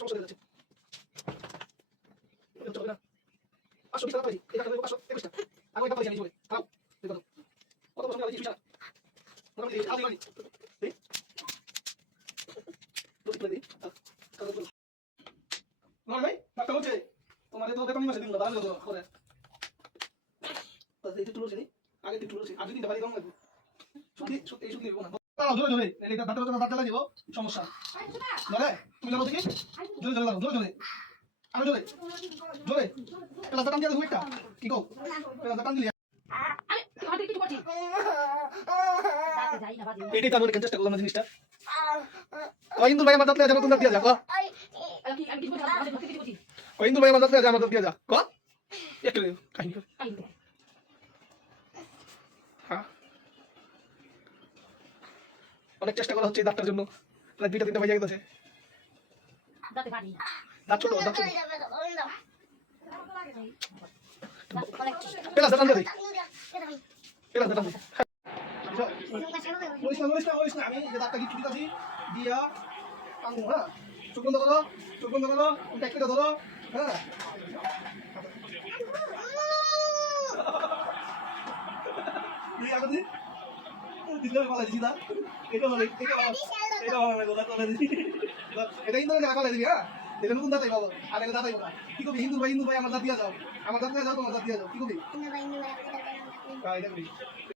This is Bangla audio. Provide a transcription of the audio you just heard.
সমস্যা হয়ে যাচ্ছে। চলবে না। 520 টাকা পাইছি। এই টাকা দেবো 521 টাকা। আমি একটা পাইছি আমি চলে। খাও। দেখো তো। কত বছর আগে কিছু মোটামুটি আদি বাড়ি। এই দুটো করে দিই। নয় ভাই, ডাক্তার বলছে তোমাদের তো বেতন মাসে দিন না, দাঁড়ান কত করে। তো এই যে তুলো ছিল, আগে তুলো ছিল। আজ দিন বাড়ি কম লাগবে। সত্যি এই সত্যি দিব না। তাও জোরে জোরে। এটা ডাক্তার জন্য ডাক্তার লাগিব সমস্যা। ধরে তুমি জানো দেখি। জোরে জোরে লাগো, জোরে জোরে। আরো জোরে। জোরে। এলা টান দিয়া দেখো একটা। কি কও? এলা টান দিলি। আরে তুই হাতে কিছু করছিস? যাই না বাজে। এটাই তো আমি চেষ্টা করলাম জিনিসটা। ওই হিন্দু ভাই আমার দাঁত লাগা তুমি দাঁত দিয়া যা কো। আমি কিছু করছিস? আমি কিছু করছিস? ওই হিন্দু ভাই আমার দাঁত লাগা আমার দাঁত দিয়া যা কো। একটু কাহিনী কর। হ্যাঁ অনেক চেষ্টা করা হচ্ছে দাঁতটার জন্য। প্রায় 2টা 3টা বাজে গেছে। দাঁতে পানি। দাঁত ছোট দাঁত ছোট। অনেক পেলা দাঁত আনতে দে। পেলা দাঁত আনতে। ওইস না আমি যে দাঁতটা কি দিতাছি দিয়া আনবো হ্যাঁ। চোখ বন্ধ করো, চোখ বন্ধ করো, একটা একটা ধরো হ্যাঁ। এই আগদি দিলে মালা দিছি না। এটা ভালো দাঁত মালা দিছি। এটা ইন্দো না মালা দিবি হ্যাঁ। এটা নতুন দাঁতাই বাবা। আর এটা দাঁতাই না। কি কবি হিন্দু ভাই আমার দাঁত দিয়া যাও। আমার দাঁত দিয়া যাও তোমার দাঁত দিয়া যাও। কি কবি? হিন্দু ভাই আমার দাঁত দিয়া যাও।